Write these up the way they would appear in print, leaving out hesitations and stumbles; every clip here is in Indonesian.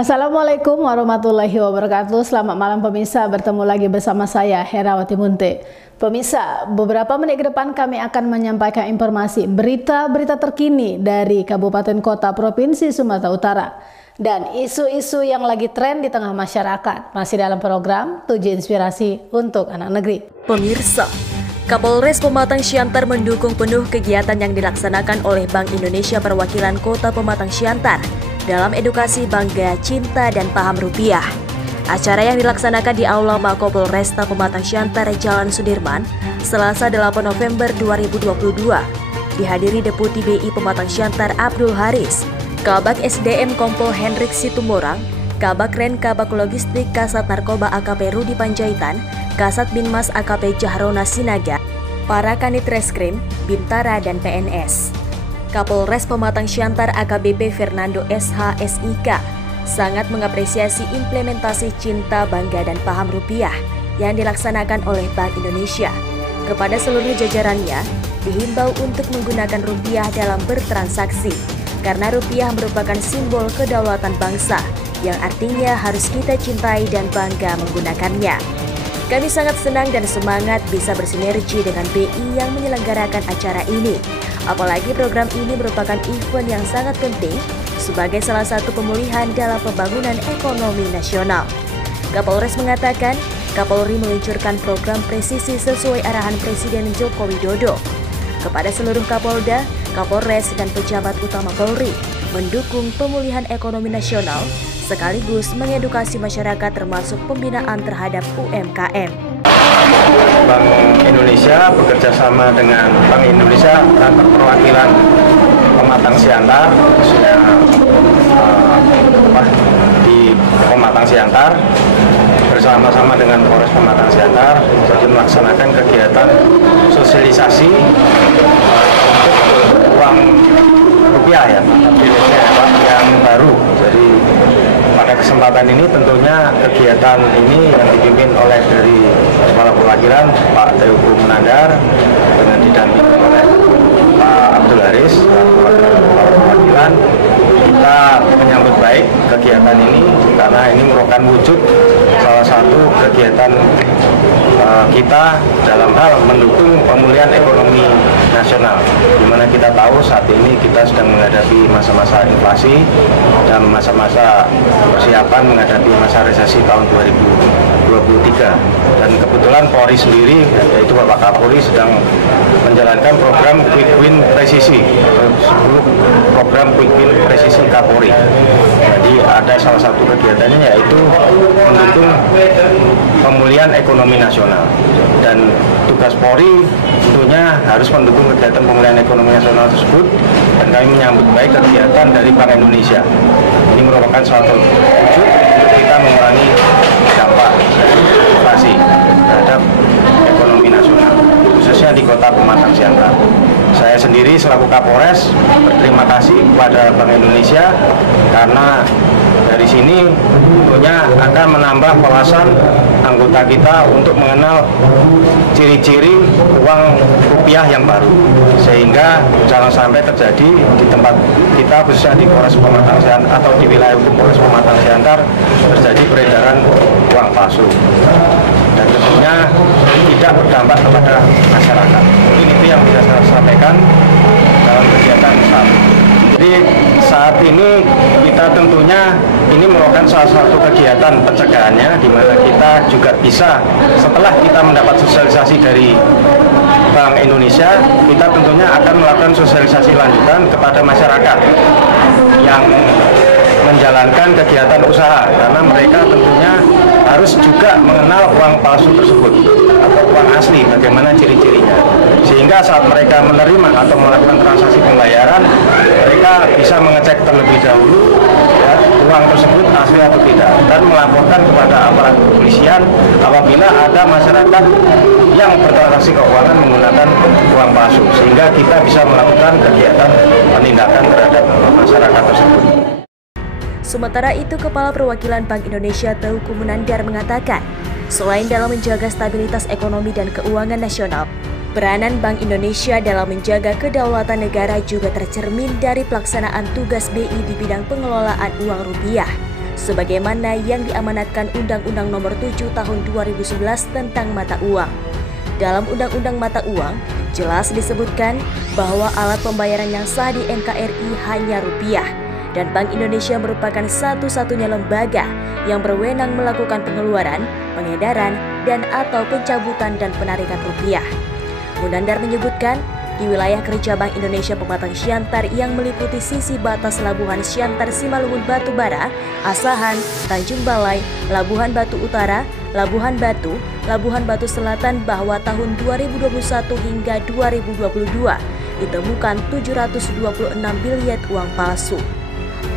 Assalamualaikum warahmatullahi wabarakatuh. Selamat malam pemirsa, bertemu lagi bersama saya Herawati Munte. Pemirsa, beberapa menit ke depan kami akan menyampaikan informasi berita-berita terkini dari Kabupaten Kota Provinsi Sumatera Utara dan isu-isu yang lagi tren di tengah masyarakat. Masih dalam program 7 Inspirasi untuk Anak Negeri. Pemirsa, Kapolres Pematang Siantar mendukung penuh kegiatan yang dilaksanakan oleh Bank Indonesia Perwakilan Kota Pematang Siantar dalam edukasi bangga, cinta, dan paham rupiah. Acara yang dilaksanakan di Aula Makopolresta Pematang Siantar, Jalan Sudirman, Selasa 8 November 2022, dihadiri Deputi BI Pematang Siantar Abdul Haris, Kabak SDM Kompol Hendrik Situmorang, Kabak Ren Kabak Logistik Kasat Narkoba AKP Rudi Panjaitan, Kasat Binmas AKP Jahrona Sinaga, para Kanit Reskrim, Bintara, dan PNS. Kapolres Pematang Siantar AKBP Fernando SH SIK sangat mengapresiasi implementasi cinta, bangga, dan paham rupiah yang dilaksanakan oleh Bank Indonesia. Kepada seluruh jajarannya, dihimbau untuk menggunakan rupiah dalam bertransaksi, karena rupiah merupakan simbol kedaulatan bangsa, yang artinya harus kita cintai dan bangga menggunakannya. Kami sangat senang dan semangat bisa bersinergi dengan BI yang menyelenggarakan acara ini. Apalagi program ini merupakan event yang sangat penting sebagai salah satu pemulihan dalam pembangunan ekonomi nasional. Kapolres mengatakan, Kapolri meluncurkan program presisi sesuai arahan Presiden Joko Widodo. Kepada seluruh Kapolda, Kapolres, dan pejabat utama Polri mendukung pemulihan ekonomi nasional sekaligus mengedukasi masyarakat termasuk pembinaan terhadap UMKM. Bank Indonesia bekerja sama dengan Bank Indonesia kantor perwakilan Pematang Siantar, khususnya di Pematang Siantar, bersama-sama dengan Polres Pematang Siantar, jadi melaksanakan kegiatan sosialisasi untuk uang rupiah ya, yang baru. Jadi pada kesempatan ini tentunya kegiatan ini yang dipimpin oleh dari Kepala Perwakilan Pak Teuku Munandar dengan didampingi oleh Pak Abdul Haris, Kepala Perwakilan. Kita menyambut baik kegiatan ini karena ini merupakan wujud salah satu kegiatan kita dalam hal mendukung pemulihan ekonomi nasional, di mana kita tahu saat ini kita sedang menghadapi masa-masa inflasi dan masa-masa persiapan menghadapi masa resesi tahun 2023. Dan kebetulan Polri sendiri, yaitu Bapak Kapolri, sedang menjalankan program Quick Win Presisi, 10 program Quick Win Presisi Kapolri. Jadi ada salah satu kegiatannya yaitu mendukung pemulihan ekonomi nasional, dan tugas Polri tentunya harus mendukung kegiatan pemulihan ekonomi nasional tersebut, dan kami menyambut baik kegiatan dari Bank Indonesia. Ini merupakan suatu wujud kita mengurangi dampak inflasi terhadap ekonomi nasional, khususnya di Kota Pematang Siantar. Saya sendiri selaku Kapolres berterima kasih kepada Bank Indonesia karena dari sini tentunya akan menambah wawasan anggota kita untuk mengenal ciri-ciri uang rupiah yang baru, sehingga jangan sampai terjadi di tempat kita, khususnya di Polres Pematang Siantar atau di wilayah hukum Polres Pematang Siantar, terjadi peredaran uang palsu dan tentunya tidak berdampak kepada masyarakat. Mungkin itu yang bisa saya sampaikan dalam kegiatan saat ini. Jadi saat ini kita tentunya ini merupakan salah satu kegiatan pencegahannya, di mana kita juga bisa, setelah kita mendapat sosialisasi dari Bank Indonesia, kita tentunya akan melakukan sosialisasi lanjutan kepada masyarakat yang menjalankan kegiatan usaha, karena mereka tentunya harus juga mengenal uang palsu tersebut atau uang asli, bagaimana ciri-cirinya, sehingga saat mereka menerima atau melakukan transaksi pembayaran, mereka bisa mengecek terlebih dahulu ya, uang tersebut asli atau tidak, dan melaporkan kepada aparat kepolisian apabila ada masyarakat yang bertransaksi keuangan menggunakan uang palsu, sehingga kita bisa melakukan kegiatan penindakan terhadap masyarakat tersebut. Sementara itu, Kepala Perwakilan Bank Indonesia Teuku Munandar mengatakan, selain dalam menjaga stabilitas ekonomi dan keuangan nasional, peranan Bank Indonesia dalam menjaga kedaulatan negara juga tercermin dari pelaksanaan tugas BI di bidang pengelolaan uang rupiah. sebagaimana yang diamanatkan Undang-Undang Nomor 7 Tahun 2011 tentang mata uang. Dalam Undang-Undang Mata Uang, jelas disebutkan bahwa alat pembayaran yang sah di NKRI hanya rupiah, dan Bank Indonesia merupakan satu-satunya lembaga yang berwenang melakukan pengeluaran, pengedaran, dan atau pencabutan dan penarikan rupiah. Munandar menyebutkan, di wilayah kerja Bank Indonesia Pematang Siantar yang meliputi sisi batas Labuhan Siantar Simalungun Batubara, Asahan, Tanjung Balai, Labuhan Batu Utara, Labuhan Batu, Labuhan Batu Selatan bahwa tahun 2021 hingga 2022 ditemukan 726 biliet uang palsu.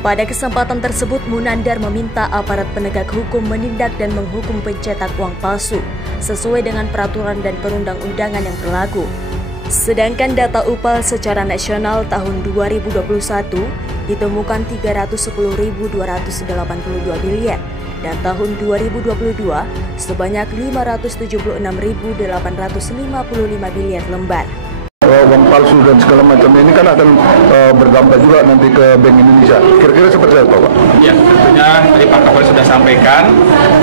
Pada kesempatan tersebut, Munandar meminta aparat penegak hukum menindak dan menghukum pencetak uang palsu sesuai dengan peraturan dan perundang-undangan yang berlaku. Sedangkan data UPAL secara nasional tahun 2021 ditemukan 310.282 biliet dan tahun 2022 sebanyak 576.855 biliet lembar. Uang palsu dan segala macam ini kan akan berdampak juga nanti ke Bank Indonesia. Kira-kira seperti apa, Pak? Ya, tentunya tadi Pak Kapolri sudah sampaikan,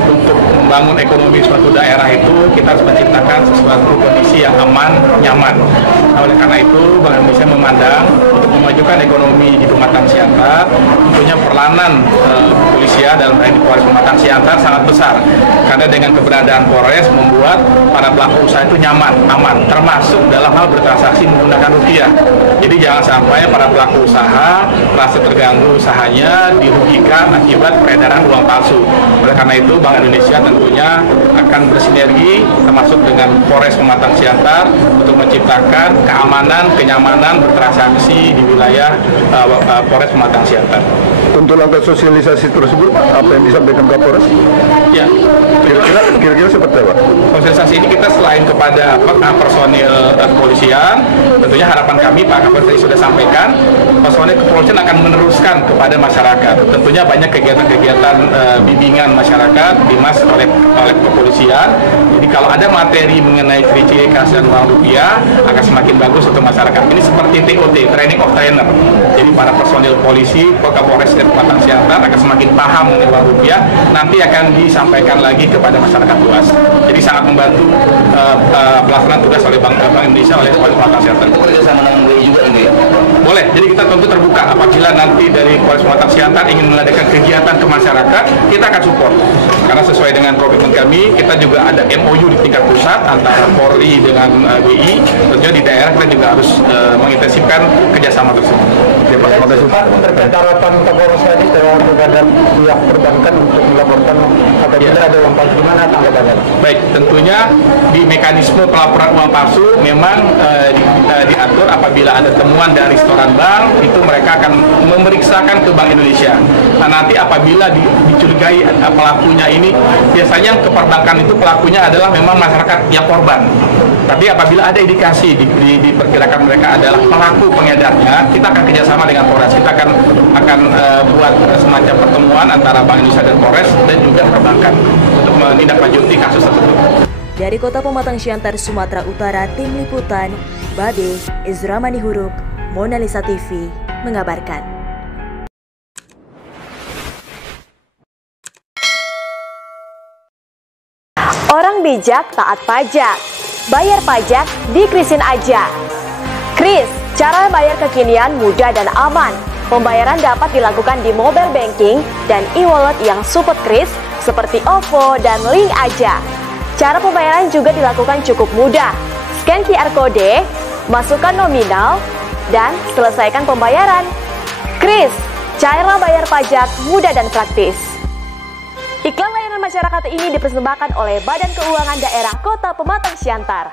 untuk membangun ekonomi suatu daerah itu kita harus menciptakan sesuatu kondisi yang aman, nyaman. Nah, oleh karena itu Bank Indonesia memandang untuk memajukan ekonomi di Pematang Siantar, tentunya peranan kepolisian dalam hal ini Polres Pematang Siantar sangat besar. Karena dengan keberadaan Polres membuat para pelaku usaha itu nyaman, aman, termasuk dalam hal bertransaksi menggunakan rupiah. Jadi jangan sampai para pelaku usaha merasa terganggu usahanya, dirugikan akibat peredaran uang palsu. Oleh karena itu Bank Indonesia tentunya akan bersinergi termasuk dengan Polres Pematang Siantar untuk menciptakan keamanan, kenyamanan bertransaksi di wilayah Polres Pematang Siantar. Untuk langkah sosialisasi tersebut, apa yang disampaikan Kapolres? Ya, kira-kira seperti apa? Sosialisasi ini kita selain kepada personil kepolisian, tentunya harapan kami Pak Kapolres tadi sudah sampaikan, personil kepolisian akan meneruskan kepada masyarakat. Tentunya banyak kegiatan-kegiatan bimbingan masyarakat dimas oleh kepolisian. Jadi kalau ada materi mengenai ciri-ciri khas dan uang rupiah akan semakin bagus untuk masyarakat. Ini seperti TOT, Training of Trainer. Jadi para personil polisi, Kapolres dan Pematang Siantar akan semakin paham mengenai uang rupiah. Nanti akan disampaikan lagi kepada masyarakat luas. Jadi sangat membantu pelaksanaan tugas oleh Bank Indonesia oleh Polres Pematang Siantar. Itu kerjasama dengan BI juga ini? Boleh. Jadi kita tentu terbuka apabila nanti dari Polres Pematang Siantar ingin mengadakan kegiatan ke masyarakat, kita akan support. Karena sesuai dengan komitmen kami, kita juga ada MOU di tingkat pusat antara Polri dengan BI. Tentunya di daerah kita juga harus mengintensifkan kerjasama tersebut. Terima kasih. Pak, terkait harapan Kapolres tadi terhadap pihak perbankan untuk melaporkan apabila ada uang palsu, gimana tanggapannya? Baik, tentunya di mekanisme pelaporan uang palsu memang diatur apabila ada temuan dari restoran bank, itu mereka akan memeriksakan ke Bank Indonesia. Nah, nanti apabila dicurigai pelakunya ini, biasanya ke perbankan itu pelakunya adalah memang masyarakat yang korban. Tapi apabila ada indikasi diperkirakan mereka adalah pelaku pengedarnya, kita akan kerjasama dengan Polres. Kita akan buat semacam pertemuan antara Bank Indonesia dan Polres dan juga perbankan untuk menindaklanjuti kasus tersebut. Dari Kota Pematang Siantar, Sumatera Utara, Tim Liputan, Babe, Ezra Manihuruk, Mona Lisa TV, mengabarkan. Orang bijak taat pajak. Bayar pajak di Krisin aja. Kris, cara bayar kekinian mudah dan aman. Pembayaran dapat dilakukan di mobile banking dan e-wallet yang support Kris seperti OVO dan Link Aja. Cara pembayaran juga dilakukan cukup mudah. Scan QR Code, masukkan nominal, dan selesaikan pembayaran. Kris, cara bayar pajak mudah dan praktis. Iklan layanan masyarakat ini dipersembahkan oleh Badan Keuangan Daerah Kota Pematang Siantar.